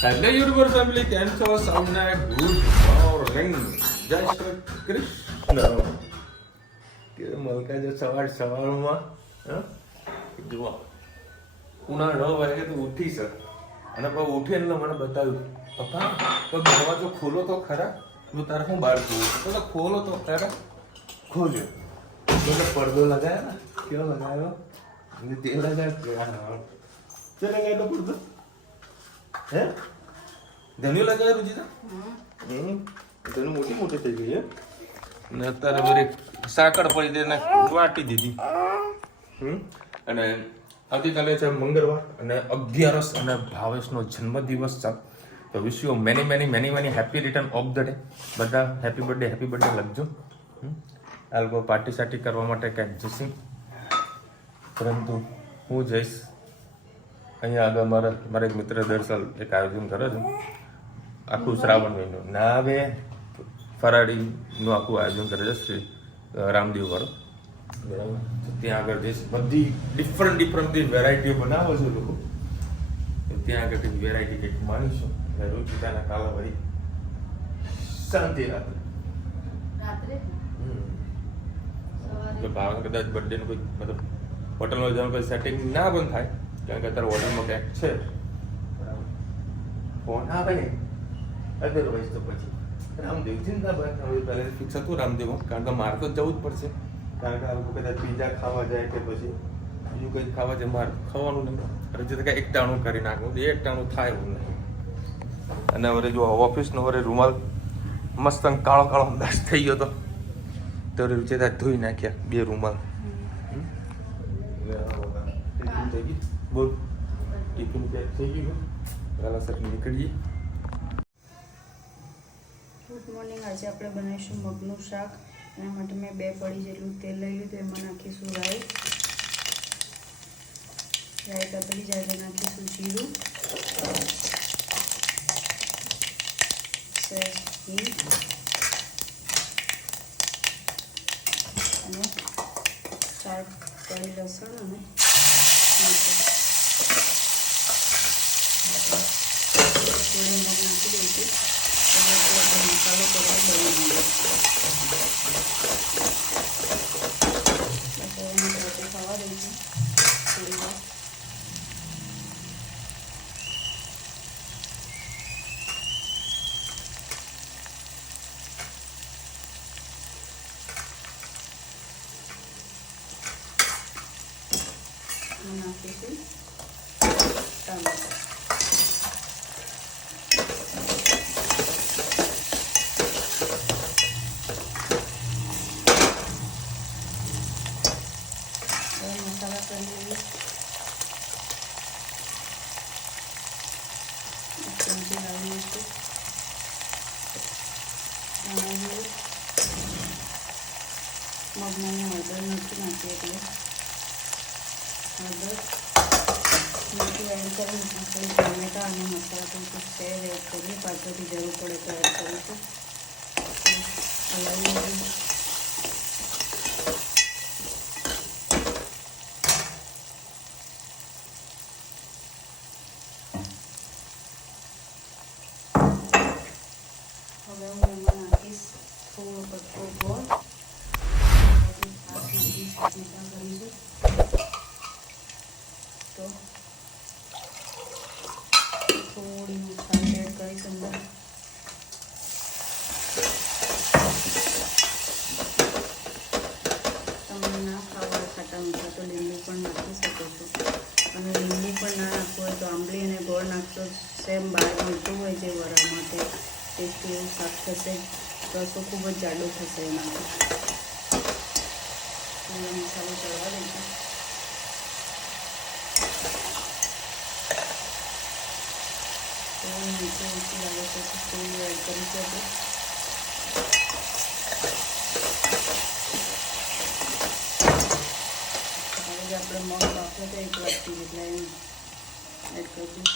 Hello YouTuber family, કેમ છો? સૌને ગુડ મોર્નિંગ, જય શ્રી કૃષ્ણ. કે મલકા જો સવારમાં જુઓ ઉના 9 વાગે તો ઉઠી છે અને પછી ઉઠી એટલે મને બતાવ્યું, પપ્પા તો દરવાજો ખોલો તો ખરા. હું તારે હું બહાર જોઉં તો ખોલો તો ખરા. ખોલ્યો એટલે પડદો લગાવ્યો ને, કેવો લગાવ્યો તે લગાવ્યો. ચલે લગાવ્યો પડદો હે ધન્યુ લગાવ્યો રુચિતા. ધન્યુ મોટી મોટી થઈ ગઈ ને અત્યારે બધી સાકડ પડી તેને વાટી દીધી. અને આવતીકાલે છે મંગળવાર અને 11 અને ભાવેશનો જન્મદિવસ છે. તો વિશ you many many many many happy return of the day. બધા હેપી બર્થડે લખજો. આ લોકો પાર્ટી સાર્ટી કરવા માટે ક્યાંક જશે, પરંતુ હું જઈશ. અહીંયા આગળ મારા એક મિત્ર દર સાલ એક આયોજન કરે છે, આખું શ્રાવણ મહિનો ના આવે ફરાળીનું આખું આયોજન કરે છે શ્રી રામદેવ વાળો, બરાબર. ત્યાં આગળ જઈશ. બધી ડિફરન્ટ વેરાયટીઓ બનાવે છે લોકો, ત્યાં આગળ કંઈક વેરાયટી કંઈક માણીશું. રુચિતાના કાલા વળી શાંતિ રાત્રે ભાવ કદાચ બર્થડેનું કોઈ મતલબ હોટલમાં જવાનું કોઈ સેટિંગ ના પણ થાય, કારણ કે અત્યારે હોટલમાં ક્યાંક છે. ફોન આવે ને અદરવાઇઝ તો પછી રામદેવ જિંદાબાદ. હવે પહેલાં ફિક્સ હતું રામદેવમાં, કારણ કે મારે તો જવું જ પડશે. કારણ કે આ લોકો કદાચ પીઝા ખાવા જાય કે પછી બીજું કંઈક ખાવા જાય, મારે ખાવાનું નહીં. રજત કાંઈ એકટાણું કરી નાખવું, એ એકટાણું થાય એવું નહીં. અને હવે જો ઓફિસનો હવે રૂમાલ મસ્ત કાળો અંદાજ થઈ ગયો હતો, તો રૂચિતા ધોઈ નાખ્યા 2 રૂમાલ. બોલ ટિફિન પેક થઈ ગયું, પહેલાં સર નીકળીએ. Good morning. આજે આપણે બનાવીશું મગનું શાક. એના માટે મેં 2 પડી જેટલું તેલ લઈ લીધું. એમાં નાખીશું રાઈ તતડી જાય એટલે નાખીશું જીરું, હિંગ અને 4 કળી લસણ અને થોડી મગ નાખી દઈશું. મસાલો કરવા બની ગયો ખાવા દઈશું થોડી વાર. નાખીશું ટામેટા. મસાલા કરી લઈએ. ચમચી લાવી નાખીશું મગમાં હળદર નથી નાખી એટલે હળદર મીઠું એડ કરી થોડી ટામેટા અને મસાલા થોડું સેવ એડ કરીએ. પાછળથી જરૂર પડે તો એડ કરીશું. હલાવી લઈએ. હવે હું એમાં નાખીશ થોડો કટકો ગોળ. કરીશું તો થોડી મસાલા એડ કરીશ અંદર. તમને ના ખાવા ખાટા મીઠા તો લીંબુ પણ નાખી શકો છો, અને લીંબુ પણ ના નાખવું હોય તો આંબલી અને ગોળ નાખશો. સેમ બહાર મળતું હોય જે વરામાં તે ટેસ્ટી એવું શાક થશે. રસો ખૂબ જ જાડો થશે એનાથી. મસાલો ચડવા દઈશું. નીચે ઓછી લાગે છે તો થોડું એડ કરીશું આપણે. હવે જે આપણે મગ બાફ્યો તો 1 વાટકી જેટલા એડ કરીશું.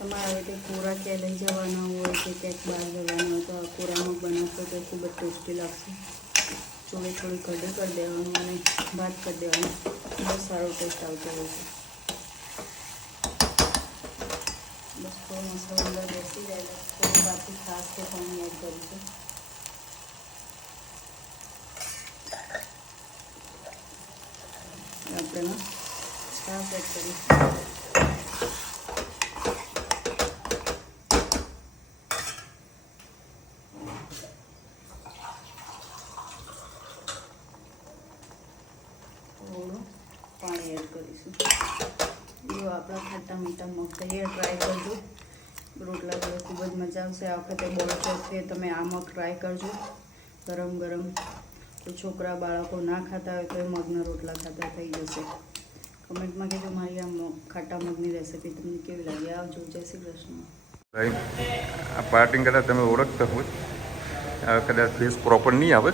તમારે હવે તે પૂરા ક્યાં લઈ જવાના હોય કે ક્યાંક બહાર જવાના હોય તો આ પૂરામાં બનાવશો તો ખૂબ જ ટેસ્ટી લાગશે. થોડી થોડી કઢી કરી દેવાનું અને ભાત કરી દેવાનું, બહુ સારો ટેસ્ટ આવતો હોય છે. બસ થોડો મસાલો અંદર બેસી જાય તો થોડું બાકી ખાસ કે પાણી એડ કરીશું. આપણે છાશ એડ કરીશું. થોડું પાણી એડ કરીશું. જો આપણા ખાટા મીઠા મગ તૈયાર. ટ્રાય કરજો, રોટલા જોડે ખૂબ જ મજા આવશે. આ વખતે બોળચોથે તમે આ મગ ટ્રાય કરજો ગરમ ગરમ. તો છોકરા બાળકો ના ખાતા હોય તો એ મગના રોટલા ખાતા થઈ જશે. કમેન્ટમાં કહેજો મારી આ ખાટા મગની રેસીપી તમને કેવી લાગી. આવજો, જય શ્રી કૃષ્ણ. ભાઈ આ પાર્ટિંગ કદાચ તમે ઓળખતા હોય, કદાચ ફેસ પ્રોપર નહીં આવે.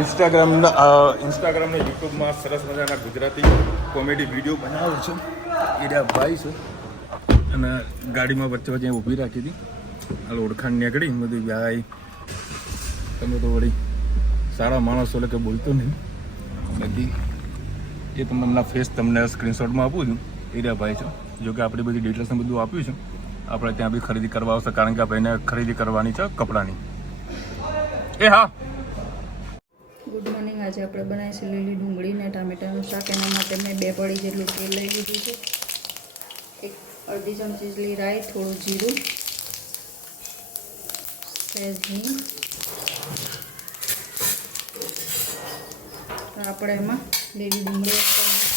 ઇન્સ્ટાગ્રામના યુટ્યુબમાં સરસ મજાના ગુજરાતી કોમેડી વિડીયો બનાવે છે. એના ભાઈ છે અને ગાડીમાં વચ્ચે વચ્ચે ઊભી રાખી હતી. હાલ ઓળખાણ નીકળી બધું. ભાઈ તમે તો વળી સારા માણસો એટલે કે બોલતો નહીં. બાકી એ તમને ફેસ તમને સ્ક્રીનશોટમાં આપું છું. એરિયા ભાઈ છે. જો કે આપણી બધી ડિટેલ્સને બધું આપ્યું છે. આપણે ત્યાં બી ખરીદી કરવા આવશે, કારણ કે ભાઈને ખરીદી કરવાની છે કપડાની. એ હા, ગુડ મોર્નિંગ. આજે આપણે બનાવીશું લીલી ડુંગળી ને ટામેટાનું શાક. એના માટે મેં 2 પડી જેટલું તેલ લઈ લીધું છે. એક અડધી ચમચી જેટલી રાઈ, થોડું જીરું, સહેજ હિંગ. આપણે એમાં લીલી ડુંગળી એડ કરીશું.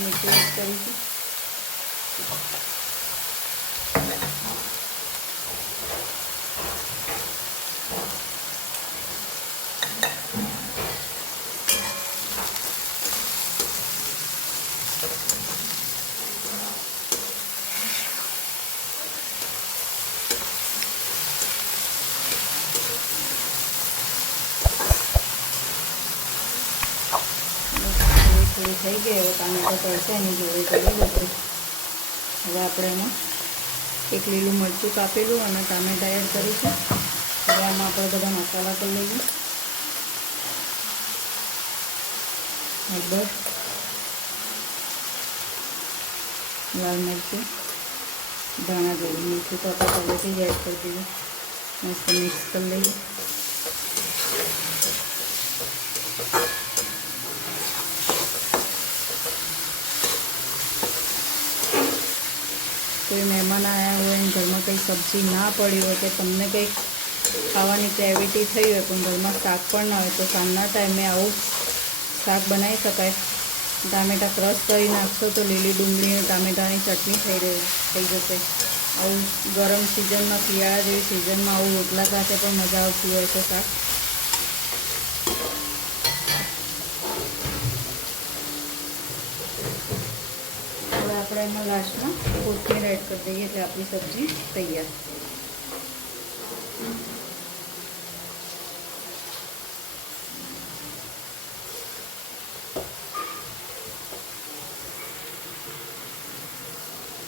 મીઠું એડ કરીશું. થોડી થઈ ગઈ. હવે ટામેટા તળશે એની જોડે કરી દઈશું. હવે આપણે એમાં એક લીલું મરચું કાપેલું અને ટામેટા એડ કરીશું. હવે આમાં આપણે બધા મસાલા કરી લઈએ. હળદર, લાલ મરચું, ધાણા જીરું, મીઠું તો આપણે પહેલેથી જ એડ કરી દીધું. મસ્ત મિક્સ કરી લઈએ. કોઈ મહેમાન આવ્યા હોય અને ઘરમાં કંઈ સબ્જી ના પડી હોય કે તમને કંઈક ખાવાની ક્રેવિટી થઈ હોય પણ ઘરમાં શાક પણ ના હોય તો સાંજના ટાઈમે આવું શાક બનાવી શકાય. ટામેટાં ક્રશ કરી નાખશો તો લીલી ડુંગળી અને ટામેટાની ચટણી થઈ જશે. આવું ગરમ સિઝનમાં, શિયાળા જેવી સિઝનમાં આવું રોટલા સાથે પણ મજા આવતી હોય છે શાક. આપણે એમાં લાસ્ટમાં કોથમીર એડ કરી દઈએ એટલે આપણી સબ્જી તૈયાર.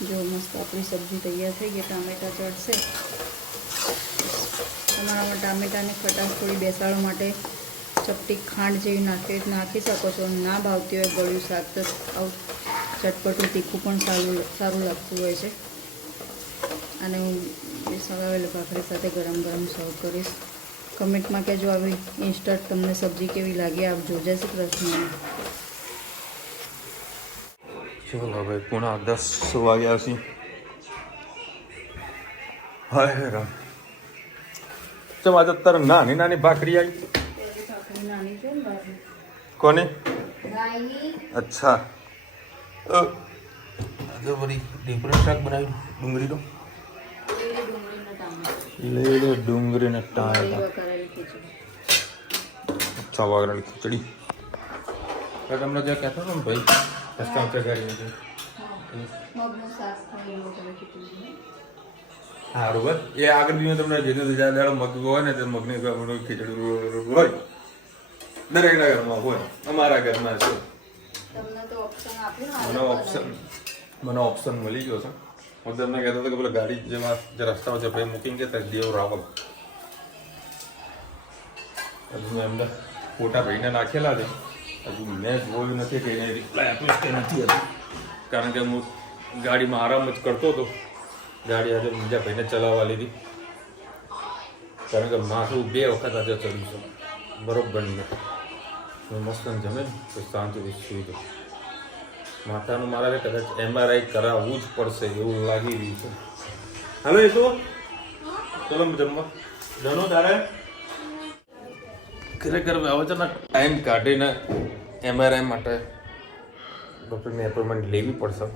જો મસ્ત આપણી સબ્જી તૈયાર થઈ ગઈ. ટામેટાં ચડશે. તમારામાં ટામેટાની ખટાશ થોડી બેસાડવા માટે ચપટી ખાંડ જેવી નાખી શકો છો. ના ભાવતી હોય ગળ્યું શાક તો આવું ચટપટું તીખું પણ સારું લાગતું હોય છે. અને હું સવાવેલું ભાખરી સાથે ગરમ ગરમ સર્વ કરીશ. કમેન્ટમાં કહેજો આવી ઇન્સ્ટન્ટ તમને સબ્જી કેવી લાગી. આપજો. જય શ્રી કૃષ્ણ. ચલો ભાઈ 9:30 વાગ્યા છે. હાય રામ. ચમ આજે તારે નાની નાની ભાખરી આવી. નાની છે ને બહાર. કોની? ગાયની. અચ્છા આજે વળી ડિફરન્ટ શાક બનાવ્યું ડુંગળીનું. લીલી ડુંગળીના ટામેટા. સવાગરેલી ખીચડી. તમને જે કહેતો હતો ને ભાઈ કસ્ટમ ચગાડી હતી. સારું બસ એ આગળ બી તમને કીધું હતું જ્યાં દાડો મગ હોય ને તે મગની ખીચડી હોય દરેકના ઘરમાં હોય. અમારા ઘરમાં છે. મને ઓપ્શન મળી ગયો છે. હું તમને કહેતો હતો કે પેલા ગાડી જેમાં જે રસ્તા છે ભાઈ મૂકીને ગયા દેવ રાવલ હજુ મેં એમને ફોટા ભાઈને નાખેલા છે. હજુ મેં જોયું નથી કે એને રિપ્લાય આપ્યું કે નથી હતું. કારણ કે હું ગાડીમાં આરામ જ કરતો હતો. ગાડી આજે બીજા ભાઈને ચલાવવા લીધી. કારણ કે માથું 2 વખત આજે ચડ્યું છે બરોબર નહીં. મસ્ત જમે તો શાંતિથી સુઈ દઉં. માથાનું મારા કદાચ MRI કરાવવું જ પડશે એવું લાગી રહ્યું છે. હાલો એ તો ચલો જમવા જણો તારે ખરેખર હવે છે ને ટાઈમ કાઢીને MRI માટે ડૉક્ટરની એપોઇન્ટમેન્ટ લેવી પડશે.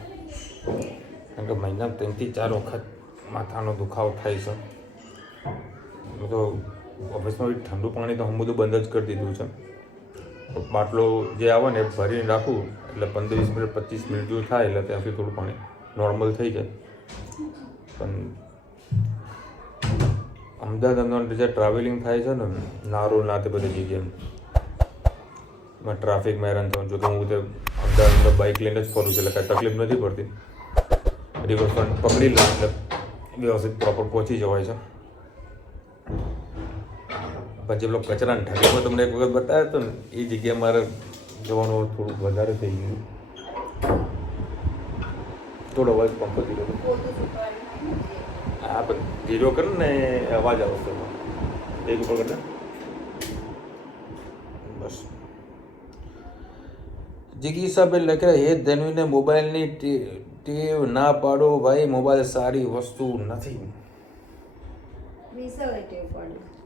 કારણ કે મહિનામાં 3 થી 4 વખત માથાનો દુખાવો થાય છે. હું તો ઓફિસમાં ઠંડુ પાણી તો હું બધું બંધ જ કરી દીધું છે. બાટલો જે આવે ને એ ભરીને રાખું એટલે 15-20 મિનિટ 25 મિનિટ જેવું થાય એટલે ત્યાંથી થોડું પાણી નોર્મલ થઈ જાય. પણ અમદાવાદ જે ટ્રાવેલિંગ થાય છે ને નારોલ ના તે બધી જગ્યાએ ટ્રાફિકમાં હેરાન થવાનું. જો કે હું તે અમદાવાદ બાઇક લઈને જ ફરું છું એટલે કાંઈ તકલીફ નથી પડતી. રિવરફ્રન્ટ પકડી લે એટલે વ્યવસ્થિત પ્રોપર પહોંચી જવાય છે. પછી પેલો કચરાને ઢાંકીમાં તમને એક વખત બતાવ્યો હતો ને એ જગ્યાએ મારે જવાનું થોડુંક વધારે થઈ ગયું. થોડો અવાજ પંપ ધીરો હા પણ ધીરો કર ને અવાજ આવશે એક ઉપર કરતા બસ. જિગીસાબેન લખે હે ધનવીને મોબાઈલની ટેવ ના પાડો ભાઈ. મોબાઈલ સારી વસ્તુ નથી.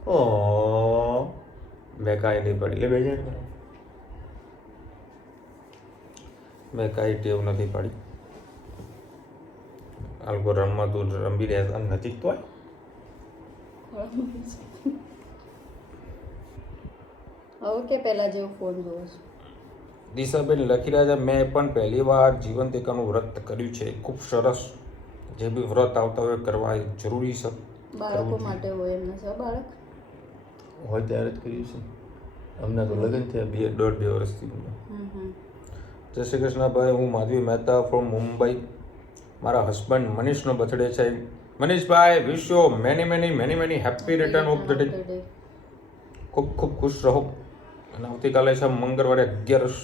ઓ મેં કાંઈ નહીં પાડી લે બે જાય. મેં કાંઈ ટેવ નથી પાડી. આ લોકો રમવા તું રમી રહ્યા નથી તો હવે કે પહેલા જેવો ફોન જોવો છે. દિશાબેન લખી રહ્યા છે મેં પણ પહેલી વાર જીવંતિકાનું વ્રત કર્યું છે. ખૂબ સરસ. જે બી વ્રત આવતા હોય કરવા જરૂરી છે. બાળકો માટે હોય એમને છે બાળક હોય ત્યારે જ કર્યું છે. અમને તો લગ્ન થયા 1.5-2 વર્ષથી. જય શ્રી કૃષ્ણ ભાઈ. હું માધવી મહેતા ફ્રોમ મુંબઈ. મારા હસબન્ડ મનીષનો બર્થડે છે. મનીષભાઈ wish you many happy return of the day. ખૂબ ખૂબ ખુશ રહો. અને આવતીકાલે છે મંગળવારે 11.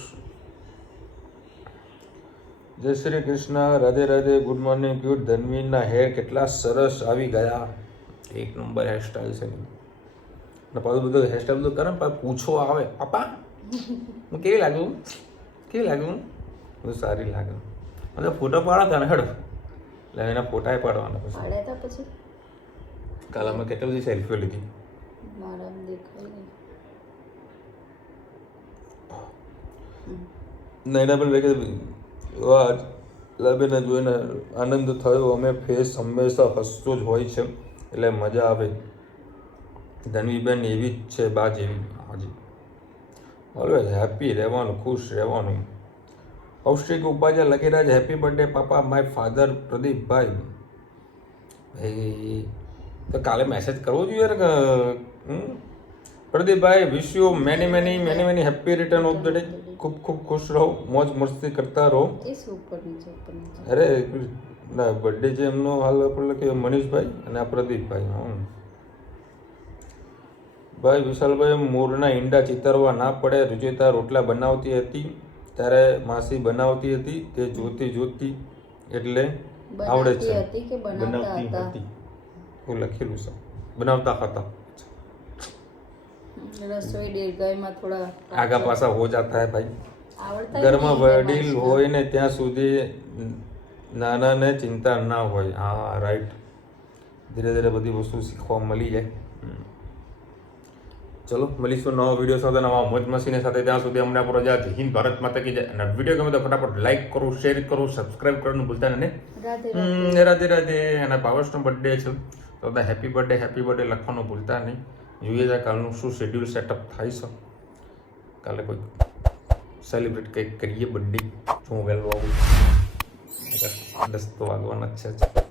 જય Shri Krishna. Radhe Radhe. Good morning. Cute ધનવીના હેર કેટલા સરસ આવી ગયા. એક નંબર હેરસ્ટાઈલ છે. ને પાછું બધું હેરસ્ટાઈલ બધું કરે ને પાછું પૂછો આવે પપ્પા હું કેવી લાગ્યું બધું સારી લાગે. મને ફોટો પાડો તને હેડો એટલે એના ફોટા પાડવાના પછી કાલે અમે કેટલી બધી સેલ્ફીઓ લીધી. નૈના પણ લખે આજ લાબેને જોઈને આનંદ થયો. અમે ફેસ હંમેશા હસતો જ હોય છે એટલે મજા આવે. ધનવીબેન એવી જ છે બા જેવી. હાજી ઓલવેઝ હેપી રહેવાનું, ખુશ રહેવાનું. કૌશિક ઉપાધ્યાય લખી રહ્યા છે happy birthday papa my father Pradeepbhai. ભાઈ તો કાલે મેસેજ કરવો જોઈએ કે Pradeepbhai wish you many happy return of the day. ખૂબ ખૂબ ખુશ રહો, મોજ મસ્તી કરતા રહો. અરે ના બર્થડે છે એમનો હાલ આપણે લખીએ મનીષભાઈ અને આ પ્રદીપભાઈ. હા ભાઈ વિશાલભાઈ મોરના ઈંડા ચિતરવા ના પડે. રુચિતા રોટલા બનાવતી હતી ત્યારે માસી બનાવતી હતી તે જોતી એટલે આવડે છે. બનાવતી હતી એવું લખેલું છે. બનાવતા હતા. रसोई दीर्घाई में थोड़ा आगा पासा हो जाता है भाई. આવડતા ઘરમાં વડીલ હોય ને ત્યાં સુધી નાનાને ચિંતા ના હોય. હા રાઈટ. ધીરે ધીરે બધી વસ્તુ શીખવા મળી જાય. ચલો મળીશું નવા વિડીયો સાથે, નવા મોજ મસીને સાથે. ત્યાં સુધી અમને આપણો રજા. હિન્દ ભારત માતા કી જય. અને વિડીયો ગમે તો ફટાફટ લાઈક કરો, શેર કરો, સબસ્ક્રાઇબ કરવાનું ભૂલતા નહીં. રાધે રાધે. અને પાવર્સનો બર્થડે છે તો બધા હેપી બર્થડે લખવાનું ભૂલતા નહીં. જોઈએ છે કાલનું શું શેડ્યુલ સેટઅપ થાય છે. કાલે કોઈ સેલિબ્રેટ કંઈક કરીએ બર્થડે. હું વહેલો આવું. 10 તો વાગવાના જ છે.